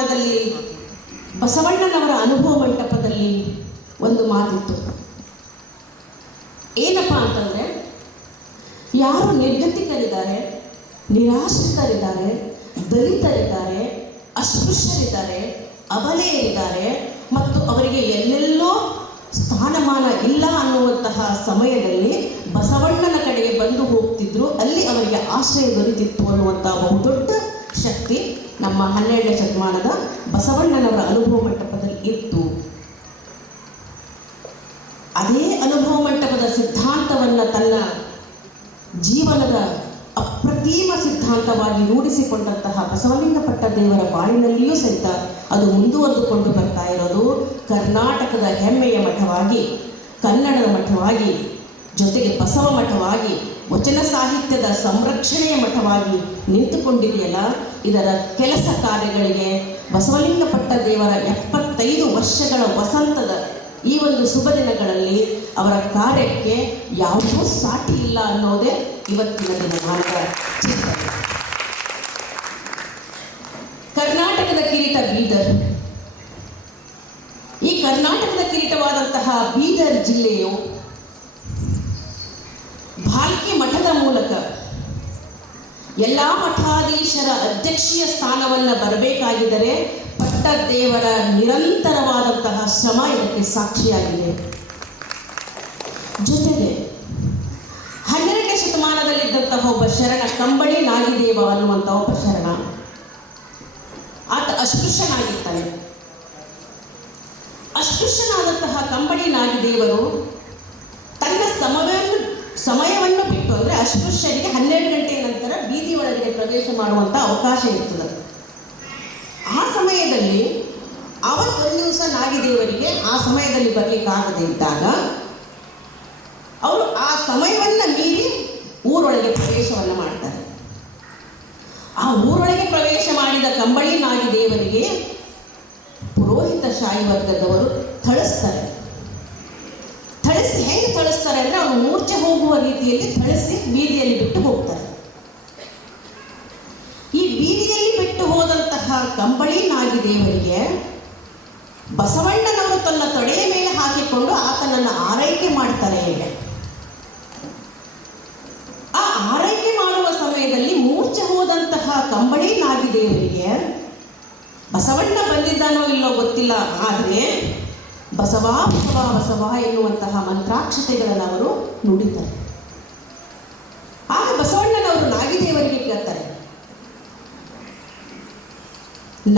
ಶತಮಾನದಲ್ಲಿ ಬಸವಣ್ಣನವರ ಅನುಭವ ಮಂಟಪದಲ್ಲಿ ಒಂದು ಮಾತಿತ್ತು. ಏನಪ್ಪ ಅಂತಂದರೆ, ಯಾರು ನಿರ್ಗತಿಕರಿದ್ದಾರೆ, ನಿರಾಶ್ರಿತರಿದ್ದಾರೆ, ದಲಿತರಿದ್ದಾರೆ, ಅಸ್ಪೃಶ್ಯರಿದ್ದಾರೆ, ಅಬಲೆಯರಿದ್ದಾರೆ ಮತ್ತು ಅವರಿಗೆ ಎಲ್ಲೆಲ್ಲೋ ಸ್ಥಾನಮಾನ ಇಲ್ಲ ಅನ್ನುವಂತಹ ಸಮಯದಲ್ಲಿ ಬಸವಣ್ಣನ ಕಡೆಗೆ ಬಂದು ಹೋಗ್ತಿದ್ರು, ಅಲ್ಲಿ ಅವರಿಗೆ ಆಶ್ರಯ ದೊರೆತಿತ್ತು ಅನ್ನುವಂಥ ಬಹುದೊಡ್ಡ ಶಕ್ತಿ ನಮ್ಮ 12ನೇ ಶತಮಾನದ ಬಸವಣ್ಣನವರ ಅನುಭವ ಮಂಟಪದಲ್ಲಿ ಇತ್ತು. ಅದೇ ಅನುಭವ ಮಂಟಪದ ಸಿದ್ಧಾಂತವನ್ನು ತನ್ನ ಜೀವನದ ಅಪ್ರತಿಮ ಸಿದ್ಧಾಂತವಾಗಿ ರೂಢಿಸಿಕೊಂಡಂತಹ ಬಸವಲಿಂಗ ಪಟ್ಟದೇವರ ಬಾಳಿನಲ್ಲಿಯೂ ಸಹಿತ ಅದು ಮುಂದುವರೆದುಕೊಂಡು ಬರ್ತಾ ಇರೋದು ಕರ್ನಾಟಕದ ಹೆಮ್ಮೆಯ ಮಠವಾಗಿ, ಕನ್ನಡದ ಮಠವಾಗಿ, ಜೊತೆಗೆ ಬಸವ ಮಠವಾಗಿ, ವಚನ ಸಾಹಿತ್ಯದ ಸಂರಕ್ಷಣೆಯ ಮಠವಾಗಿ ನಿಂತುಕೊಂಡಿದೆಯಲ್ಲ. ಇದರ ಕೆಲಸ ಕಾರ್ಯಗಳಿಗೆ ಬಸವಲಿಂಗ ಪಟ್ಟದೇವರ 75 ವರ್ಷಗಳ ವಸಂತದ ಈ ಒಂದು ಶುಭ ದಿನಗಳಲ್ಲಿ ಅವರ ಕಾರ್ಯಕ್ಕೆ ಯಾವುದೂ ಸಾಟಿ ಇಲ್ಲ ಅನ್ನೋದೇ ಇವತ್ತಿನ ದಿನಮಾನದ ಚಿಂತನೆ. ಕರ್ನಾಟಕದ ಕಿರೀಟ ಬೀದರ್. ಈ ಕರ್ನಾಟಕದ ಕಿರೀಟವಾದಂತಹ ಬೀದರ್ ಜಿಲ್ಲೆಯು ಭಾಲ್ಕಿ ಮಠದ ಮೂಲಕ ಎಲ್ಲ ಮಠಾಧೀಶರ ಅಧ್ಯಕ್ಷೀಯ ಸ್ಥಾನವನ್ನು ಬರಬೇಕಾಗಿದ್ದರೆ ಪಟ್ಟದೇವರ ನಿರಂತರವಾದಂತಹ ಶ್ರಮ ಇದಕ್ಕೆ ಸಾಕ್ಷಿಯಾಗಿದೆ. ಜೊತೆಗೆ 12ನೇ ಶತಮಾನದಲ್ಲಿದ್ದಂತಹ ಒಬ್ಬ ಶರಣ, ಕಂಬಳಿ ನಾಗಿದೇವ ಅನ್ನುವಂಥ ಒಬ್ಬ ಶರಣ, ಆತ ಅಸ್ಪೃಶ್ಯನಾಗಿರ್ತಾನೆ. ಅಸ್ಪೃಶ್ಯನಾದಂತಹ ಕಂಬಳಿ ನಾಗಿದೇವರು ತನ್ನ ಸಮಯವನ್ನು ಬಿಟ್ಟು, ಅಂದರೆ ಅಸ್ಪೃಶ್ಯರಿಗೆ 12 ಗಂಟೆಯ ನಂತರ ಬೀದಿ ಒಳಗಡೆ ಪ್ರವೇಶ ಮಾಡುವಂಥ ಅವಕಾಶ ಇರ್ತದೆ. ಆ ಸಮಯದಲ್ಲಿ ಅವತ್ತೊಂದು ದಿವಸ ನಾಗಿದೇವರಿಗೆ ಆ ಸಮಯದಲ್ಲಿ ಬರಲಿಕ್ಕಾಗದೇ ಇದ್ದಾಗ ಅವರು ಆ ಸಮಯವನ್ನು ಮೀರಿ ಊರೊಳಗೆ ಪ್ರವೇಶವನ್ನು ಮಾಡ್ತಾರೆ. ಆ ಊರೊಳಗೆ ಪ್ರವೇಶ ಮಾಡಿದ ಕಂಬಳಿ ನಾಗಿದೇವರಿಗೆ ಪುರೋಹಿತ ಶಾಹಿ ವರ್ಗದವರು ಥಳಿಸ್ತಾರೆ. ಥಳಿಸಿ ಹೆಂಗೆ ಥಳಿಸ್ತಾರೆ ಅಂದರೆ, ಅವರು ಮೂರ್ಛೆ ಹೋಗುವ ರೀತಿಯಲ್ಲಿ ಥಳಿಸಿ ಬೀದಿಯಲ್ಲಿ ಬಿಟ್ಟು ಹೋಗ್ತಾರೆ. ಈ ಬೀದಿಯಲ್ಲಿ ಬಿಟ್ಟು ಹೋದಂತಹ ಕಂಬಳಿ ನಾಗಿದೇವರಿಗೆ ಬಸವಣ್ಣನವರು ತನ್ನ ತೊಡೆಯ ಮೇಲೆ ಹಾಕಿಕೊಂಡು ಆತನನ್ನು ಆರೈಕೆ ಮಾಡ್ತಾರೆ. ಆ ಆರೈಕೆ ಮಾಡುವ ಸಮಯದಲ್ಲಿ ಮೂರ್ಛೆ ಹೋದಂತಹ ಕಂಬಳಿ ನಾಗಿದೇವರಿಗೆ ಬಸವಣ್ಣ ಬಂದಿದ್ದಾನೋ ಇಲ್ಲೋ ಗೊತ್ತಿಲ್ಲ, ಆದರೆ ಬಸವ ಬಸವ ಬಸವ ಎನ್ನುವಂತಹ ಮಂತ್ರಾಕ್ಷತೆಗಳನ್ನು ಅವರು ನುಡಿತಾರೆ. ಆಗ ಬಸವಣ್ಣನವರು ನಾಗಿದೇವರಿಗೆ ಕೇಳ್ತಾರೆ,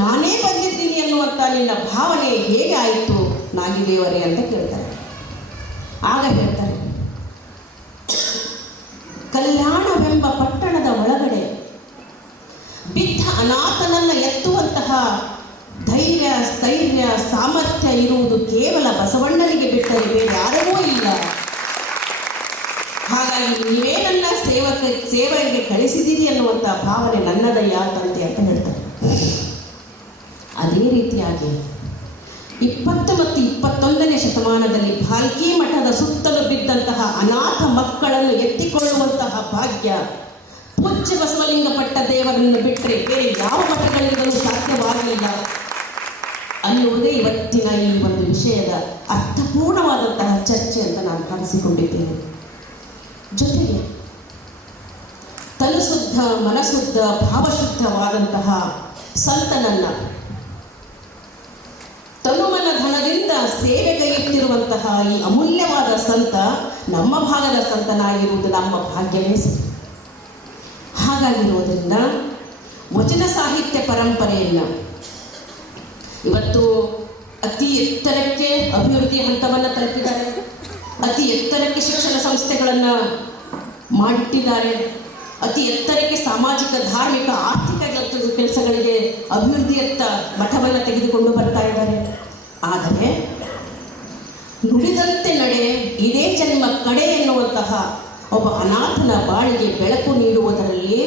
ನಾನೇ ಬಂದಿದ್ದೀನಿ ಅನ್ನುವಂಥ ನಿನ್ನ ಭಾವನೆ ಹೇಗೆ ಆಯಿತು ನಾಗಿದೇವರೇ ಅಂತ ಕೇಳ್ತಾರೆ. ಆಗ ಹೇಳ್ತಾರೆ, ಕಲ್ಯಾಣವೆಂಬ ಪಟ್ಟಣದ ಒಳಗಡೆ ಬಿದ್ದ ಅನಾಥನನ್ನು ಎತ್ತುವಂತಹ ಧೈರ್ಯ, ಸ್ಥೈರ್ಯ, ಸಾಮರ್ಥ್ಯ ಇರುವುದು ಕೇವಲ ಬಸವಣ್ಣನಿಗೆ ಬಿಟ್ಟರೆ ಬೇರೆ ಯಾರಿಗೂ ಇಲ್ಲ. ಹಾಗಾಗಿ ನೀವೇ ನನ್ನ ಸೇವೆಗೆ ಕಳಿಸಿದ್ದೀರಿ ಅನ್ನುವಂಥ ಭಾವನೆ ನನ್ನದಯ್ಯ ತಂದೆ ಅಂತ ಹೇಳ್ತಾರೆ. ಅದೇ ರೀತಿಯಾಗಿ 20 ಮತ್ತು 21ನೇ ಶತಮಾನದಲ್ಲಿ ಭಾಲ್ಕಿ ಮಠದ ಸುತ್ತಲೂ ಬಿದ್ದಂತಹ ಅನಾಥ ಮಕ್ಕಳನ್ನು ಎತ್ತಿಕೊಳ್ಳುವಂತಹ ಭಾಗ್ಯ ಪೂಜ್ಯ ಬಸವಲಿಂಗ ಪಟ್ಟದೇವರನ್ನು ಬಿಟ್ಟರೆ ಬೇರೆ ಯಾವ ಮಠಗಳಿಗೂ ಸಾಧ್ಯವಾಗಲಿಲ್ಲ ಅನ್ನುವುದೇ ಇವತ್ತಿನ ಈ ಒಂದು ವಿಷಯದ ಅರ್ಥಪೂರ್ಣವಾದಂತಹ ಚರ್ಚೆ ಅಂತ ನಾನು ಕಾಣಿಸಿಕೊಂಡಿದ್ದೇನೆ. ಜೊತೆಗೆ ತನುಶುದ್ಧ, ಮನಶುದ್ಧ, ಭಾವಶುದ್ಧವಾದಂತಹ ಸಂತನನ್ನ ತನುಮನ ಧನದಿಂದ ಸೇವೆಗೈಯುತ್ತಿರುವಂತಹ ಈ ಅಮೂಲ್ಯವಾದ ಸಂತ ನಮ್ಮ ಭಾಗದ ಸಂತನಾಗಿರುವುದು ನಮ್ಮ ಭಾಗ್ಯವೇ. ಹಾಗಾಗಿರುವುದರಿಂದ ವಚನ ಸಾಹಿತ್ಯ ಪರಂಪರೆಯನ್ನು ಇವತ್ತು ಅತಿ ಎತ್ತರಕ್ಕೆ ಅಭಿವೃದ್ಧಿ ಹಂತವನ್ನು ತಲುಪಿದ್ದಾರೆ. ಅತಿ ಎತ್ತರಕ್ಕೆ ಶಿಕ್ಷಣ ಸಂಸ್ಥೆಗಳನ್ನು ಮಾಡಿಟ್ಟಿದ್ದಾರೆ. ಅತಿ ಎತ್ತರಕ್ಕೆ ಸಾಮಾಜಿಕ, ಧಾರ್ಮಿಕ, ಆರ್ಥಿಕ ಕೆಲಸಗಳಿಗೆ ಅಭಿವೃದ್ಧಿಯತ್ತ ಮಠವನ್ನು ತೆಗೆದುಕೊಂಡು ಬರ್ತಾ ಇದ್ದಾರೆ. ಆದರೆ ನುಡಿದಂತೆ ನಡೆ ಇದೇ ಜನ್ಮ ಕಡೆ ಎನ್ನುವಂತಹ ಒಬ್ಬ ಅನಾಥನ ಬಾಳಿಗೆ ಬೆಳಕು ನೀಡುವುದರಲ್ಲಿ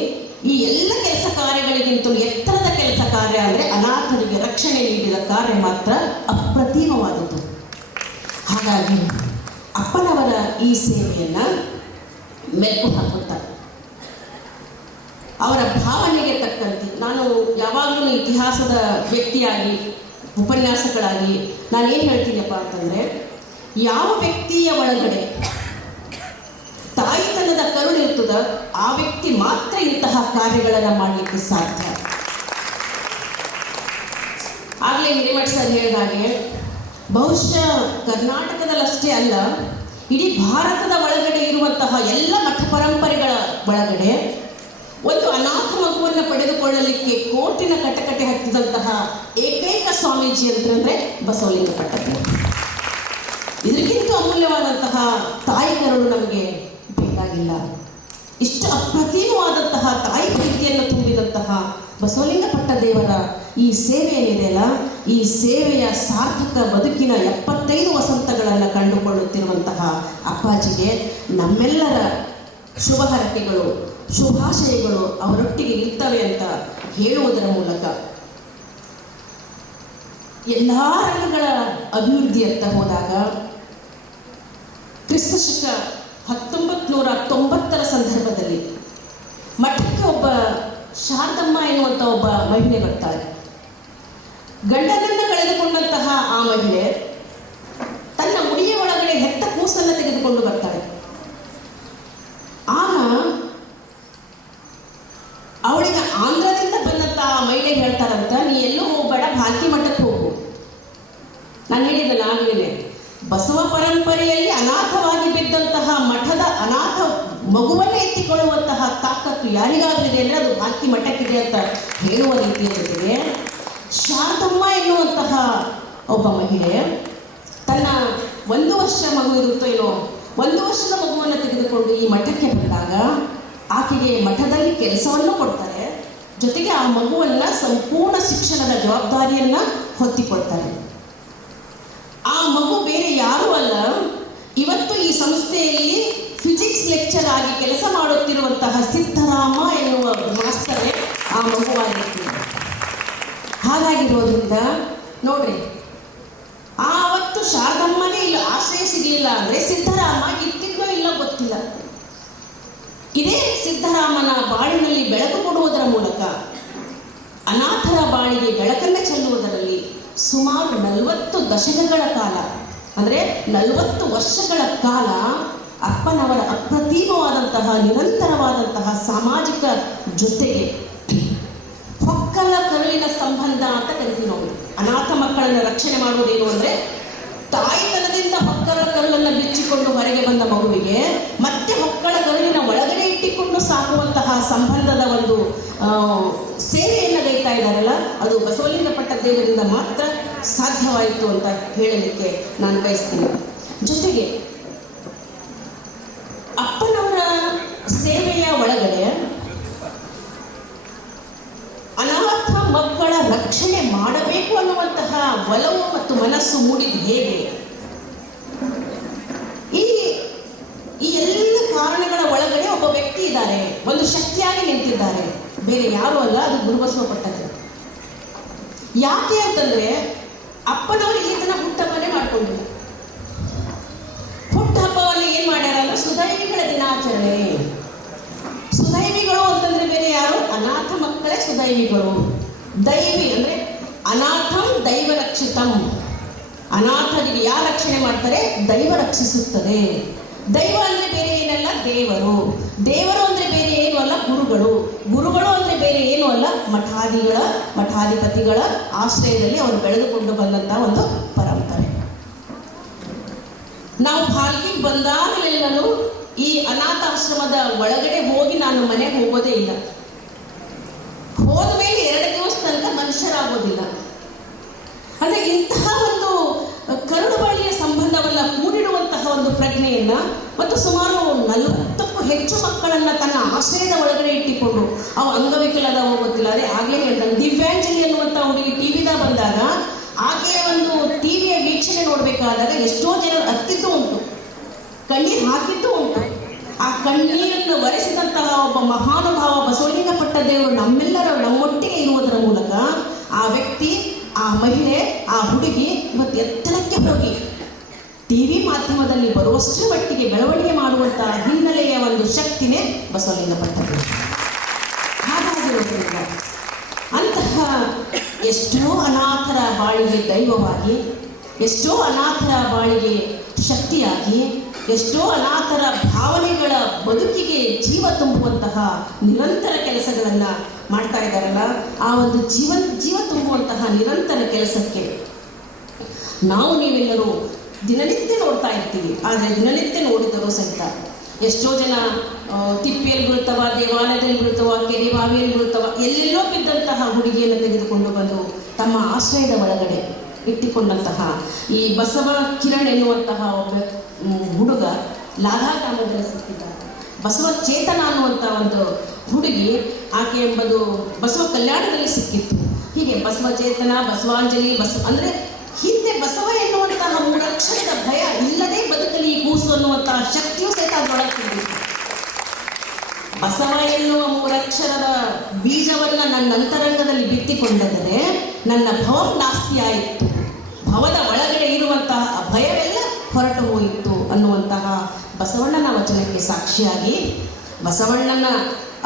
ಈ ಎಲ್ಲ ಕೆಲಸ ಕಾರ್ಯಗಳಿಗಿಂತಲೂ ಎತ್ತರದ ಕೆಲಸ ಕಾರ್ಯ ಅಂದರೆ ಅನಾಥರಿಗೆ ರಕ್ಷಣೆ ನೀಡಿದ ಕಾರ್ಯ ಮಾತ್ರ ಅಪ್ರತಿಮವಾದದ್ದು. ಹಾಗಾಗಿ ಅಪ್ಪನವರ ಈ ಸೇವೆಯನ್ನು ಮೆಚ್ಚು ಹಾಕುತ್ತಾರೆ. ಅವರ ಭಾವನೆಗೆ ತಕ್ಕಂತೆ ನಾನು ಯಾವಾಗಲೂ ಈ ಇತಿಹಾಸದ ವ್ಯಕ್ತಿಯಾಗಿ, ಉಪನ್ಯಾಸಕರಾಗಿ ನಾನೇನು ಹೇಳ್ತೀನಪ್ಪ ಅಂತಂದರೆ, ಯಾವ ವ್ಯಕ್ತಿಯ ಒಳಗಡೆ ತಾಯಿತನದ ಕರುಳು ಇರ್ತದ ಆ ವ್ಯಕ್ತಿ ಮಾತ್ರ ಇಂತಹ ಕಾರ್ಯಗಳನ್ನು ಮಾಡಲಿಕ್ಕೆ ಸಾಧ್ಯ. ಆಗಲೇ ಹಿರೇಮಠ ಸರ್ ಹೇಳಿದ ಹಾಗೆ ಬಹುಶಃ ಕರ್ನಾಟಕದಲ್ಲಷ್ಟೇ ಅಲ್ಲ, ಇಡೀ ಭಾರತದ ಒಳಗಡೆ ಇರುವಂತಹ ಎಲ್ಲ ಮಠ ಪರಂಪರೆಗಳ ಒಳಗಡೆ ಒಂದು ಅನಾಥ ಮಗುವನ್ನು ಪಡೆದುಕೊಳ್ಳಲಿಕ್ಕೆ ಕೋಟಿನ ಕಟಕಟೆ ಹತ್ತಿದಂತಹ ಏಕೈಕ ಸ್ವಾಮೀಜಿ ಅಂತಂದ್ರೆ ಬಸವಲಿಂಗ ಪಟ್ಟದೇವರು. ಇದಕ್ಕಿಂತ ಅಮೂಲ್ಯವಾದಂತಹ ತಾಯಿ ಕರುಳು ನಮಗೆ ಬೇಕಾಗಿಲ್ಲ. ಇಷ್ಟು ಅಪ್ರತಿಮವಾದಂತಹ ತಾಯಿ ಪ್ರೀತಿಯನ್ನು ತುಂಬಿದಂತಹ ಬಸವಲಿಂಗ ಪಟ್ಟದೇವರ ಈ ಸೇವೆ ಏನಿದೆಯಲ್ಲ, ಈ ಸೇವೆಯ ಸಾರ್ಥಕ ಬದುಕಿನ 75 ವಸಂತಗಳನ್ನು ಕಂಡುಕೊಳ್ಳುತ್ತಿರುವಂತಹ ಅಪ್ಪಾಜಿಗೆ ನಮ್ಮೆಲ್ಲರ ಶುಭ ಹರಕೆಗಳು, ಶುಭಾಶಯಗಳು ಅವರೊಟ್ಟಿಗೆ ಇರ್ತವೆ ಅಂತ ಹೇಳುವುದರ ಮೂಲಕ ಎಲ್ಲ ರಂಗಗಳ ಅಭಿವೃದ್ಧಿಯತ್ತ ಹೋದಾಗ ಕ್ರಿಸ್ತಶಕ 1990ರ ಸಂದರ್ಭದಲ್ಲಿ ಮಠಕ್ಕೆ ಒಬ್ಬ ಶಾರದಮ್ಮ ಎನ್ನುವಂಥ ಒಬ್ಬ ಮಹಿಳೆ ಬರ್ತಾರೆ. ಗಂಡನನ್ನು ಕಳೆದುಕೊಂಡಂತಹ ಆ ಮಹಿಳೆ ತನ್ನ ಮುಡಿಯ ಒಳಗಡೆ ಹೆತ್ತ ಕೂಸನ್ನು ತೆಗೆದುಕೊಂಡು ಬರ್ತಾಳೆ. ಆಗ ಅವಳಿಗೆ ಆಂಧ್ರದಿಂದ ಬಂದಂತಹ ಮಹಿಳೆ ಹೇಳ್ತಾರಂತ, ನೀ ಎಲ್ಲೂ ಹೋಗಬೇಡ, ಭಾರತಿ ಮಠಕ್ಕೆ ಹೋಗು. ನಾನು ಹೇಳಿದ್ದಲ್ಲ ಆಗಲೇ, ಬಸವ ಪರಂಪರೆಯಲ್ಲಿ ಅನಾಥವಾಗಿ ಬಿದ್ದಂತಹ ಮಠದ ಅನಾಥ ಮಗುವನ್ನೇ ಎತ್ತಿಕೊಳ್ಳುವಂತಹ ತಾಕತ್ತು ಯಾರಿಗಾದ್ರೂ ಇದೆ ಅಂದರೆ ಅದು ಭಾರತಿ ಮಠಕ್ಕಿದೆ ಅಂತ ಹೇಳುವ ರೀತಿಯ ಜೊತೆಗೆ, ಶಾರದಮ್ಮ ಎನ್ನುವಂತಹ ಒಬ್ಬ ಮಹಿಳೆ ತನ್ನ 1 ವರ್ಷ ಮಗು ಇರುತ್ತೋ ಏನೋ, 1 ವರ್ಷದ ಮಗುವನ್ನು ತೆಗೆದುಕೊಂಡು ಈ ಮಠಕ್ಕೆ ಬಂದಾಗ ಆಕೆಗೆ ಮಠದಲ್ಲಿ ಕೆಲಸವನ್ನು ಕೊಡ್ತಾರೆ, ಜೊತೆಗೆ ಆ ಮಗುವನ್ನು ಸಂಪೂರ್ಣ ಶಿಕ್ಷಣದ ಜವಾಬ್ದಾರಿಯನ್ನು ಹೊತ್ತಿಕೊಳ್ತಾರೆ. ಆ ಮಗು ಬೇರೆ ಯಾರೂ ಅಲ್ಲ, ಇವತ್ತು ಈ ಸಂಸ್ಥೆಯಲ್ಲಿ ಫಿಸಿಕ್ಸ್ ಲೆಕ್ಚರ್ ಆಗಿ ಕೆಲಸ ಮಾಡುತ್ತಿರುವಂತಹ ಸಿದ್ದರಾಮ ಎನ್ನುವ ಮಾಸ್ತರೇ ಆ ಮಗುವಾಗಿರ್ತಾರೆ. ಹಾಗಾಗಿರೋದ್ರಿಂದ ನೋಡ್ರಿ, ಆವತ್ತು ಶಾರದಮ್ಮನೇ ಇಲ್ಲ ಆಶ್ರಯ ಸಿಗಲಿಲ್ಲ ಅಂದರೆ ಸಿದ್ದರಾಮ ಇತ್ತಿದ್ದೋ ಇಲ್ಲ ಗೊತ್ತಿಲ್ಲ. ಇದೇ ಸಿದ್ದರಾಮನ ಬಾಳಿನಲ್ಲಿ ಬೆಳಕು ಕೊಡುವುದರ ಮೂಲಕ ಅನಾಥರ ಬಾಳಿಗೆ ಬೆಳಕನ್ನು ಚೆಲ್ಲುವುದರಲ್ಲಿ ಸುಮಾರು 40 ದಶಕಗಳ ಕಾಲ, ಅಂದರೆ 40 ವರ್ಷಗಳ ಕಾಲ ಅಪ್ಪನವರ ಅಪ್ರತಿಮವಾದಂತಹ ನಿರಂತರವಾದಂತಹ ಸಾಮಾಜಿಕ ಜೊತೆಗೆ ಹೊಕ್ಕಲ ಕರುಳಿನ ಸಂಬಂಧ ಅಂತ ಕರಿತೀವಿ ನಾವು. ಅನಾಥ ಮಕ್ಕಳನ್ನು ರಕ್ಷಣೆ ಮಾಡುವುದೇನು ಅಂದರೆ, ತಾಯಿತನದಿಂದ ಹೊಕ್ಕಲ ಕರುಳನ್ನು ಬಿಚ್ಚಿಕೊಂಡು ಹೊರಗೆ ಬಂದ ಮಗುವಿಗೆ ಮತ್ತೆ ಹೊಕ್ಕಳ ಕರುಳಿನ ಒಳಗಡೆ ಇಟ್ಟಿಕೊಂಡು ಸಾಕುವಂತಹ ಸಂಬಂಧದ ಒಂದು ಸೇವೆಯನ್ನು ಗೈತಾ ಇದ್ದಾರಲ್ಲ, ಅದು ಬಸವಲಿಂಗ ಪಟ್ಟದೇವರಿಂದ ಮಾತ್ರ ಸಾಧ್ಯವಾಯಿತು ಅಂತ ಹೇಳಲಿಕ್ಕೆ ನಾನು ಬಯಸ್ತೀನಿ. ಜೊತೆಗೆ ಅಪ್ಪನವರ ಸೇವೆಯ ಒಳಗಡೆ ಅನಾಥ ಮಕ್ಕಳ ರಕ್ಷಣೆ ಮಾಡಬೇಕು ಅನ್ನುವಂತಹ ಒಲವು ಮತ್ತು ಮನಸ್ಸು ಮೂಡಿದ ಹೇಗೆ, ಈ ಎಲ್ಲ ಕಾರಣಗಳ ಒಳಗಡೆ ಒಬ್ಬ ವ್ಯಕ್ತಿ ಇದ್ದಾರೆ, ಒಂದು ಶಕ್ತಿಯಾಗಿ ನಿಂತಿದ್ದಾರೆ, ಬೇರೆ ಯಾರು ಅಲ್ಲ, ಅದು ಗುರುಬಸವ ಪಟ್ಟದೇವರು. ಯಾಕೆ ಅಂತಂದ್ರೆ, ಅಪ್ಪನವರು ಇಲ್ಲಿ ತನಕ ಹುಟ್ಟಹಬ್ಬನೇ ಮಾಡ್ಕೊಂಡಿಲ್ಲ. ಹುಟ್ಟಹಬ್ಬವನ್ನು ಏನ್ ಮಾಡ್ಯಾರ ಅಂದ್ರೆ ಸುದೈವಿಗಳ ದಿನಾಚರಣೆ. ಸುದೈವಿಗಳು ಅಂತಂದ್ರೆ ಬೇರೆ ಯಾರು, ಅನಾಥ ಮಕ್ಕಳೇ ಸುದೈವಿಗಳು. ದೈವಿ ಅಂದ್ರೆ ಅನಾಥಂ ದೈವ ರಕ್ಷಿತಂ. ಅನಾಥರಿಗೆ ಯಾರು ರಕ್ಷಣೆ ಮಾಡ್ತಾರೆ, ದೈವ ರಕ್ಷಿಸುತ್ತದೆ. ದೈವ ಅಂದ್ರೆ ಬೇರೆ ಏನಲ್ಲ, ದೇವರು. ದೇವರು ಅಂದ್ರೆ ಬೇರೆ ಏನು ಅಲ್ಲ, ಗುರುಗಳು. ಗುರುಗಳು ಅಂದ್ರೆ ಬೇರೆ ಏನು ಅಲ್ಲ, ಮಠಾಧಿಪತಿಗಳ ಆಶ್ರಯದಲ್ಲಿ ಅವರು ಬೆಳೆದುಕೊಂಡು ಬಂದಂತಹ ಒಂದು ಪರಂಪರೆ. ನಾವು ಭಾಲ್ಕಿಗೆ ಬಂದಾಗಲೆಲ್ಲರೂ ಈ ಅನಾಥಾಶ್ರಮದ ಒಳಗಡೆ ಹೋಗಿ ನಾನು ಮನೆಗೆ ಹೋಗೋದೇ ಇಲ್ಲ. ಹೋದ ಮೇಲೆ 2 ದಿವಸ ತನಕ ಮನುಷ್ಯರಾಗೋದಿಲ್ಲ. ಅಂದ್ರೆ ಇಂತಹ ಒಂದು ಕರುಡು ಬಳ್ಳಿಯ ಸಂಬಂಧವನ್ನ ಕೂಡಿಡುವಂತಹ ಒಂದು ಪ್ರಜ್ಞೆಯನ್ನ ಮತ್ತು ಸುಮಾರು 40ಕ್ಕೂ ಹೆಚ್ಚು ಮಕ್ಕಳನ್ನ ತನ್ನ ಆಶ್ರಯದ ಒಳಗಡೆ ಇಟ್ಟಿಕೊಂಡು, ಅವು ಅಂಗವಿಕಲದವ ಗೊತ್ತಿಲ್ಲ, ಅದೇ ಆಗಲೇ ಹೇಳ್ತಾರೆ, ದಿವ್ಯಾಂಜಲಿ ಅನ್ನುವಂಥ ಹುಡುಗಿ ಟಿವಿದಾಗ ಬಂದಾಗ ಆಕೆಯ ಒಂದು ಟಿವಿಯ ವೀಕ್ಷಣೆ ನೋಡಬೇಕಾದಾಗ ಎಷ್ಟೋ ಜನರು ಅತ್ತಿದ್ದು ಉಂಟು, ಕಣ್ಣೀರು ಹಾಕಿದ್ದು ಉಂಟು. ಆ ಕಣ್ಣೀರನ್ನು ಒರೆಸಿದಂತಹ ಒಬ್ಬ ಮಹಾನುಭಾವ ಬಸವಲಿಂಗ ಪಟ್ಟದೇವರು ನಮ್ಮೊಟ್ಟಿಗೆ ಇರುವುದರ ಮೂಲಕ ಆ ವ್ಯಕ್ತಿ, ಆ ಮಹಿಳೆ, ಆ ಹುಡುಗಿ ಇವತ್ತು ಎತ್ತರಕ್ಕೆ ಹೋಗಿ ಟಿವಿ ಮಾಧ್ಯಮದಲ್ಲಿ ಬರುವಷ್ಟರ ಮಟ್ಟಿಗೆ ಬೆಳವಣಿಗೆ ಮಾಡುವಂತಹ ಹಿನ್ನೆಲೆಯ ಒಂದು ಶಕ್ತಿನೇ ಬಸವಲಿಂಗ ಪಟ್ಟದೇವರು. ಹಾಗಾಗಿರೋದ್ರಿಂದ ಅಂತಹ ಅಂತಹ ಎಷ್ಟೋ ಅನಾಥರ ಬಾಳಿಗೆ ದೈವವಾಗಿ, ಎಷ್ಟೋ ಅನಾಥರ ಬಾಳಿಗೆ ಶಕ್ತಿಯಾಗಿ, ಎಷ್ಟೋ ಅನಾಥರ ಭಾವನೆಗಳ ಬದುಕಿಗೆ ಜೀವ ತುಂಬುವಂತಹ ನಿರಂತರ ಕೆಲಸಗಳನ್ನು ಮಾಡ್ತಾ ಇದ್ದಾರಲ್ಲ, ಆ ಒಂದು ಜೀವ ತುಂಬುವಂತಹ ನಿರಂತರ ಕೆಲಸಕ್ಕೆ ನಾವು ನೀವೆಲ್ಲರೂ ದಿನನಿತ್ಯ ನೋಡ್ತಾ ಇರ್ತೀವಿ. ಆದರೆ ದಿನನಿತ್ಯ ನೋಡಿದರೂ ಸಹಿತ ಎಷ್ಟೋ ಜನ ತಿಪ್ಪೆಯಲ್ಲಿ ಬೀಳ್ತವ, ದೇವಾಲಯದಲ್ಲಿ ಬೀಳ್ತವ, ಕೆರೆ ಬಾವಿಯಲ್ಲಿ ಬೀಳ್ತವ, ಎಲ್ಲೆಲ್ಲೋ ಬಿದ್ದಂತಹ ಹುಡುಗಿಯನ್ನು ತೆಗೆದುಕೊಂಡು ಬಂದು ತಮ್ಮ ಆಶ್ರಯದ ಒಳಗಡೆ ಇಟ್ಟುಕೊಂಡಂತಹ ಈ ಬಸವ ಕಿರಣ್ ಎನ್ನುವಂತಹ ಒಬ್ಬ ಹುಡುಗ ಲಾಧಾ ಗ್ರಾಮದಲ್ಲಿ ಸಿಕ್ಕಿದ್ದಾರೆ. ಬಸವ ಚೇತನ ಅನ್ನುವಂಥ ಒಂದು ಹುಡುಗಿ, ಆಕೆ ಎಂಬುದು ಬಸವ ಕಲ್ಯಾಣದಲ್ಲಿ ಸಿಕ್ಕಿತ್ತು. ಹೀಗೆ ಬಸವ ಚೇತನ, ಬಸವಾಂಜಲಿ, ಅಂದರೆ ಹಿಂದೆ ಬಸವ ಎನ್ನುವಂತಹ ಮೂರಕ್ಷರದ ಭಯ ಇಲ್ಲದೆ ಬದುಕಲಿ ಕೂಸು ಅನ್ನುವಂತಹ ಶಕ್ತಿಯೂ ಸಹಿತ ಅದರೊಳಗೆ ಬಸವ ಎನ್ನುವ ಮೂರಕ್ಷರದ ಬೀಜವನ್ನ ನನ್ನ ಅಂತರಂಗದಲ್ಲಿ ಬಿತ್ತಿಕೊಂಡದರೆ ನನ್ನ ಭವ ನಾಸ್ತಿ ಆಯಿತು, ಭವದ ಒಳಗಡೆ ಇರುವಂತಹ ಭಯವೆಲ್ಲ ಹೊರಟು ಹೋಯಿತು ಅನ್ನುವಂತಹ ಬಸವಣ್ಣನ ವಚನಕ್ಕೆ ಸಾಕ್ಷಿಯಾಗಿ ಬಸವಣ್ಣನ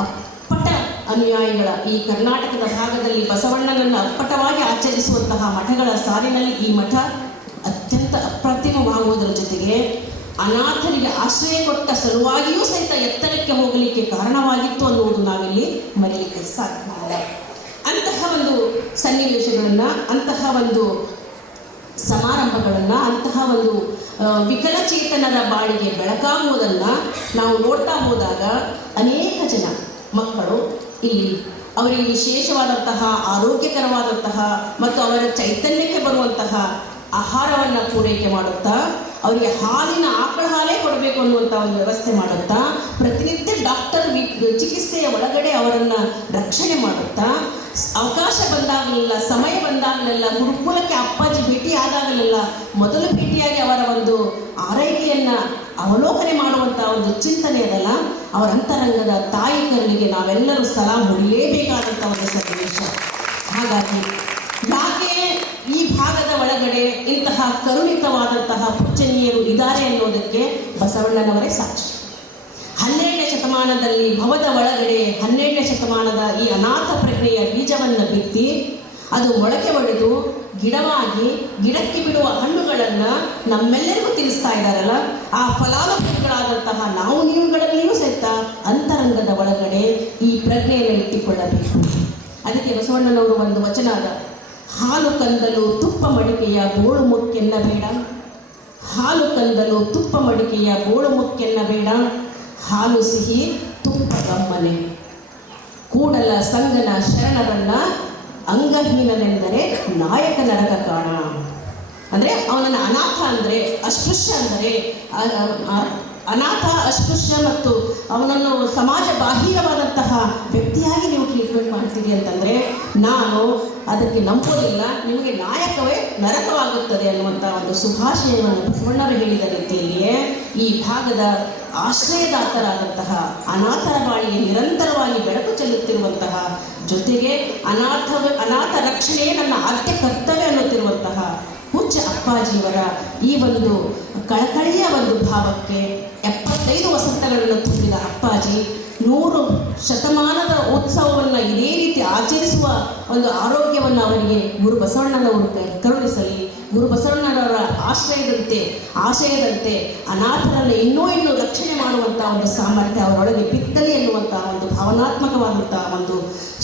ಅಪ್ಪಟ ಅನುಯಾಯಿಗಳ ಈ ಕರ್ನಾಟಕದ ಭಾಗದಲ್ಲಿ ಬಸವಣ್ಣನನ್ನು ಅಪ್ಪಟವಾಗಿ ಆಚರಿಸುವಂತಹ ಮಠಗಳ ಸಾಲಿನಲ್ಲಿ ಈ ಮಠ ಅತ್ಯಂತ ಅಪ್ರತಿಮವಾಗುವುದರ ಜೊತೆಗೆ ಅನಾಥರಿಗೆ ಆಶ್ರಯ ಕೊಟ್ಟ ಸಲುವಾಗಿಯೂ ಸಹಿತ ಎತ್ತರಕ್ಕೆ ಹೋಗಲಿಕ್ಕೆ ಕಾರಣವಾಗಿತ್ತು ಅನ್ನುವುದು ನಾವಿಲ್ಲಿ ಮರೆಯಲಿಕ್ಕೆ ಸಾಧ್ಯವಿಲ್ಲ. ಅಂತಹ ಒಂದು ಸನ್ನಿವೇಶಗಳನ್ನು, ಅಂತಹ ಒಂದು ಸಮಾರಂಭಗಳನ್ನು, ಅಂತಹ ಒಂದು ವಿಕಲಚೇತನರ ಬಾಳಿಗೆ ಬೆಳಕಾಗುವುದನ್ನು ನಾವು ನೋಡ್ತಾ ಹೋದಾಗ ಅನೇಕ ಜನ ಮಕ್ಕಳು ಇಲ್ಲಿ ಅವರಿಗೆ ವಿಶೇಷವಾದಂತಹ ಆರೋಗ್ಯಕರವಾದಂತಹ ಮತ್ತು ಅವರ ಚೈತನ್ಯಕ್ಕೆ ಬರುವಂತಹ ಆಹಾರವನ್ನು ಪೂರೈಕೆ ಮಾಡುತ್ತಾ, ಅವರಿಗೆ ಹಾಲಿನ ಆಕಳ ಹಾಲೇ ಕೊಡಬೇಕು ಅನ್ನುವಂಥ ಒಂದು ವ್ಯವಸ್ಥೆ ಮಾಡುತ್ತಾ, ಪ್ರತಿನಿತ್ಯ ಡಾಕ್ಟರ್ ಚಿಕಿತ್ಸೆಯ ಒಳಗಡೆ ಅವರನ್ನು ರಕ್ಷಣೆ ಮಾಡುತ್ತಾ, ಅವಕಾಶ ಬಂದಾಗಲೆಲ್ಲ, ಸಮಯ ಬಂದಾಗಲೆಲ್ಲ, ಗುರುಕುಲಕ್ಕೆ ಅಪ್ಪಾಜಿ ಭೇಟಿ ಆದಾಗಲೆಲ್ಲ ಮೊದಲು ಭೇಟಿಯಾಗಿ ಅವರ ಒಂದು ಆರೈಕೆಯನ್ನು ಅವಲೋಕನೆ ಮಾಡುವಂಥ ಒಂದು ಚಿಂತನೆ ಅದಲ್ಲ, ಅವರ ಅಂತರಂಗದ ತಾಯಿ ಕರುಳಿಗೆ ನಾವೆಲ್ಲರೂ ಸಲಾಂ ಹೊಡಿಲೇಬೇಕಾದಂಥ ಒಂದು ಸನ್ನಿವೇಶ. ಹಾಗಾಗಿ ಯಾಕೆ ಈ ಭಾಗದ ಒಳಗಡೆ ಇಂತಹ ಕರುಣಿತವಾದಂತಹ ಪೂಜನೀಯರು ಇದ್ದಾರೆ ಅನ್ನೋದಕ್ಕೆ ಬಸವಣ್ಣನವರೇ ಸಾಕ್ಷಿ. 12ನೇ ಶತಮಾನದಲ್ಲಿ ಭವದ ಒಳಗಡೆ 12ನೇ ಶತಮಾನದ ಈ ಅನಾಥ ಪ್ರಜ್ಞೆಯ ಬೀಜವನ್ನು ಬಿತ್ತಿ ಅದು ಮೊಳಕೆ ಒಡೆದು ಗಿಡವಾಗಿ ಗಿಡಕ್ಕೆ ಬಿಡುವ ಹಣ್ಣುಗಳನ್ನು ನಮ್ಮೆಲ್ಲರಿಗೂ ತಿಳಿಸ್ತಾ ಇದ್ದಾರಲ್ಲ, ಆ ಫಲಾನುಭವಿಗಳಾದಂತಹ ನಾವು ನೀವುಗಳಲ್ಲಿಯೂ ಸಹಿತ ಅಂತರಂಗದ ಒಳಗಡೆ ಈ ಪ್ರಜ್ಞೆಯನ್ನು ಇಟ್ಟುಕೊಳ್ಳಬೇಕು. ಅದಕ್ಕೆ ಬಸವಣ್ಣನವರು ಒಂದು ವಚನ ಅದ, ಹಾಲು ಕಂದಲು ತುಪ್ಪ ಮಡಿಕೆಯ ಬೋಳು ಮುಕ್ಕೆನ್ನಬೇಡ, ಹಾಲು ಕಂದಲು ತುಪ್ಪ ಮಡಿಕೆಯ ಬೋಳು ಮುಕ್ಕೆನ್ನಬೇಡ, ಹಾಲು ಸಿಹಿ ತುಪ್ಪ ಗಮ್ಮನೆ, ಕೂಡಲ ಸಂಗನ ಶರಣರನ್ನ ಅಂಗಹೀನನೆಂದರೆ ನಾಯಕ ನರಕ ಕಾಣ. ಅಂದರೆ ಅವನನ್ನು ಅನಾಥ ಅಂದರೆ, ಅಸ್ಪೃಶ್ಯ ಅಂದರೆ, ಅನಾಥ ಅಸ್ಪೃಶ್ಯ ಮತ್ತು ಅವನನ್ನು ಸಮಾಜ ಬಾಹಿರವಾದಂತಹ ವ್ಯಕ್ತಿಯಾಗಿ ನೀವು ಟ್ರೀಟ್ಮೆಂಟ್ ಮಾಡ್ತೀರಿ ಅಂತಂದರೆ ನಾನು ಅದಕ್ಕೆ ನಂಬೋದಿಲ್ಲ, ನಿಮಗೆ ನಾಯಕವೇ ನರಕವಾಗುತ್ತದೆ ಅನ್ನುವಂಥ ಒಂದು ಸುಭಾಷಯವನ್ನು ಬಸವಣ್ಣರು ಹೇಳಿದ ರೀತಿಯಲ್ಲಿಯೇ ಈ ಭಾಗದ ಆಶ್ರಯದಾತರಾದಂತಹ ಅನಾಥರ ಬಾಳಿಗೆ ನಿರಂತರವಾಗಿ ಬೆಳಕು ಚೆಲ್ಲುತ್ತಿರುವಂತಹ, ಜೊತೆಗೆ ಅನಾಥ ರಕ್ಷಣೆಯೇ ನನ್ನ ಆದ್ಯ ಕರ್ತವ್ಯ ಅನ್ನುತ್ತಿರುವಂತಹ ಪೂಜ್ಯ ಅಪ್ಪಾಜಿಯವರ ಈ ಒಂದು ಕಳಕಳಿಯ ಒಂದು ಭಾವಕ್ಕೆ 75 ವಸಂತಗಳನ್ನು ತುಂಬಿದ ಅಪ್ಪಾಜಿ 100 ಶತಮಾನದ ಉತ್ಸವವನ್ನು ಇದೇ ರೀತಿ ಆಚರಿಸುವ ಒಂದು ಆರೋಗ್ಯವನ್ನು ಅವರಿಗೆ ಗುರು ಬಸವಣ್ಣನವರು ಕರುಣಿಸಲಿ. ಗುರು ಬಸವಣ್ಣನವರ ಆಶಯದಂತೆ ಅನಾಥರನ್ನು ಇನ್ನೂ ರಕ್ಷಣೆ ಮಾಡುವಂಥ ಒಂದು ಸಾಮರ್ಥ್ಯ ಅವರೊಳಗೆ ಬಿತ್ತಲಿ ಎನ್ನುವಂಥ ಒಂದು ಭಾವನಾತ್ಮಕವಾದಂಥ ಒಂದು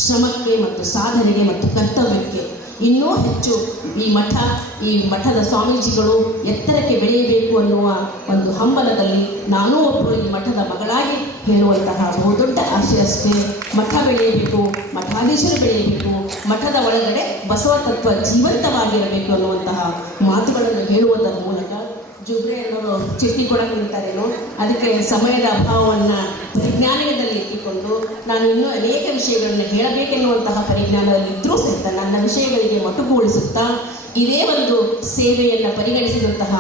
ಶ್ರಮಕ್ಕೆ ಮತ್ತು ಸಾಧನೆಗೆ ಮತ್ತು ಕರ್ತವ್ಯಕ್ಕೆ ಇನ್ನೂ ಹೆಚ್ಚು ಈ ಮಠದ ಸ್ವಾಮೀಜಿಗಳು ಎತ್ತರಕ್ಕೆ ಬೆಳೆಯಬೇಕು ಅನ್ನುವ ಒಂದು ಹಂಬಲದಲ್ಲಿ ನಾನೂ ಒಬ್ಬರು ಈ ಮಠದ ಮಗಳಾಗಿ ಹೇಳುವಂತಹ ಬಹುದೊಡ್ಡ ಆಶಯ ಅಷ್ಟೇ. ಮಠ ಬೆಳೆಯಬೇಕು, ಮಠಾಧೀಶರು ಬೆಳೆಯಬೇಕು, ಮಠದ ಒಳಗಡೆ ಬಸವ ತತ್ವ ಜೀವಂತವಾಗಿರಬೇಕು ಅನ್ನುವಂತಹ ಮಾತುಗಳನ್ನು ಹೇಳುವುದರ ಮೂಲಕ ಜುಬ್ರೆಯವರು ಚಿಟ್ಟಿ ಕೊಡಕ್ಕೆ ನಿಂತಾರೇನೋ, ಅದಕ್ಕೆ ಸಮಯದ ಅಭಾವವನ್ನು ಪರಿಜ್ಞಾನದಲ್ಲಿ ಇಟ್ಟುಕೊಂಡು ನಾನು ಇನ್ನೂ ಅನೇಕ ವಿಷಯಗಳನ್ನು ಹೇಳಬೇಕೆನ್ನುವಂತಹ ಪರಿಜ್ಞಾನದಲ್ಲಿದ್ದರೂ ಸಹಿತ ನನ್ನ ವಿಷಯಗಳಿಗೆ ಮೊಟಕುಗೊಳಿಸುತ್ತಾ ಇದೇ ಒಂದು ಸೇವೆಯನ್ನು ಪರಿಗಣಿಸಿದಂತಹ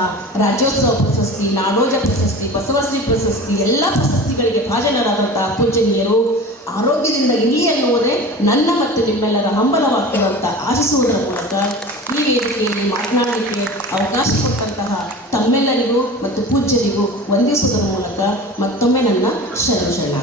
ರಾಜ್ಯೋತ್ಸವ ಪ್ರಶಸ್ತಿ, ನಾಡೋಜ ಪ್ರಶಸ್ತಿ, ಬಸವಶ್ರೀ ಪ್ರಶಸ್ತಿ ಎಲ್ಲ ಪ್ರಶಸ್ತಿಗಳಿಗೆ ಭಾಜನರಾದಂತಹ ಪೂಜನೀಯರು ಆರೋಗ್ಯದಿಂದ ಇರಲಿ ಅನ್ನುವುದೇ ನನ್ನ ಮತ್ತು ನಿಮ್ಮೆಲ್ಲರ ಹಂಬಲವಾಕ್ಯವಂತ ಆಶಿಸುವುದರ ಮೂಲಕ ಈ ವೇದಿಕೆಯಲ್ಲಿ ಮಾತನಾಡಲಿಕ್ಕೆ ಅವಕಾಶ ಕೊಟ್ಟಂತಹ ತಮ್ಮೆಲ್ಲರಿಗೂ ಮತ್ತು ಪೂಜ್ಯರಿಗೂ ವಂದಿಸುವುದರ ಮೂಲಕ ಮತ್ತೊಮ್ಮೆ ನನ್ನ ಶರಣ.